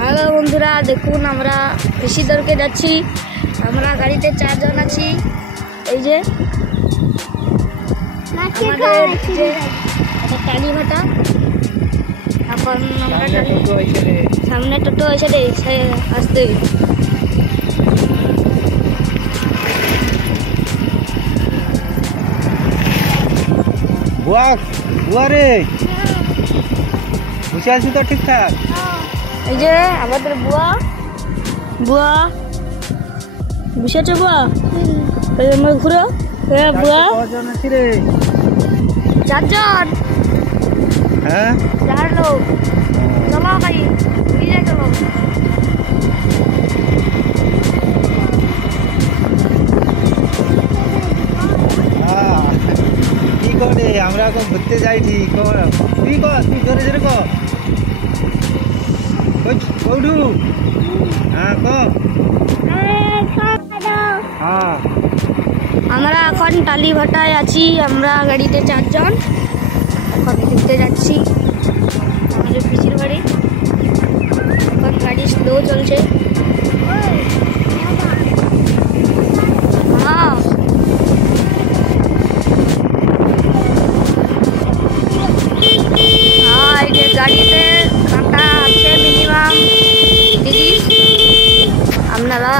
হ্যালো বন্ধুরা, দেখুন আমরা কৃষি দরকে যাচ্ছি। আমরা গাড়িতে 4 জন আছি। এই যে আমাদের টালি ভাটা। এখন আমরা সামনে টোটো এসে আসতে রে বসে আছি তো ঠিকঠাক। এই যে আমাদের বুয়া বসে আছে। বুয়া ঘুরো। বুয়া 4 জন। হ্যাঁ 4 লোক। চলো ভাই, নিয়ে চলো। কি করে আমরা এখন ঘুরতে যাই। ঠিক তুই জোরে জোরে কৌঠু। হ্যাঁ আমরা এখন টালি ভাটায় আছি। আমরা গাড়িতে 4 জন এখন ঘুরতে যাচ্ছি আমাদের পিসির বাড়ি। এখন গাড়ি স্লো চলছে। এই যে গাড়িতে কাঁটা আছে মিনিমাম 30। আপনারা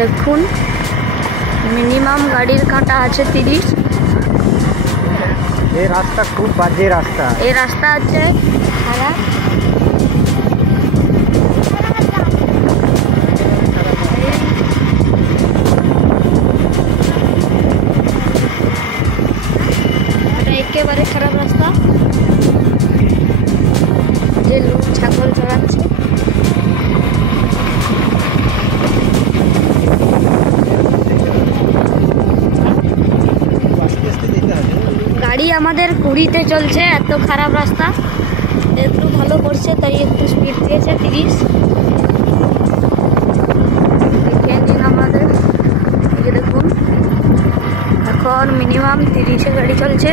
দেখুন, মিনিমাম গাড়ির কাঁটা আছে 30। এই রাস্তা খুব বাজে রাস্তা। এই রাস্তা আছে খারাপ। এটা একেবারে খারাপ রাস্তা। যে লোক ছাগল চড়াচ্ছে। গাড়ি আমাদের 20-তে চলছে। এত খারাপ রাস্তা, একটু ভালো করছে তাই একটু স্পিড দিয়েছে 30। দেখে নিন আমাদের। এই যে দেখুন, এখন মিনিমাম 30-এ গাড়ি চলছে।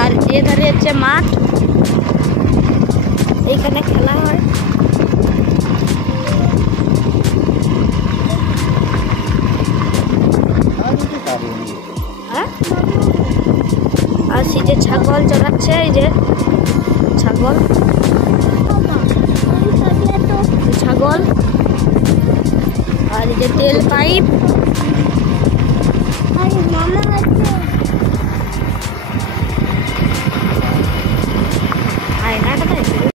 আর এধারে হচ্ছে মাঠ, এইখানে খেলা হয়। আর সেই যে ছাগল চড়াচ্ছে, এই যে ছাগল আর এই যে তেল পাইপ।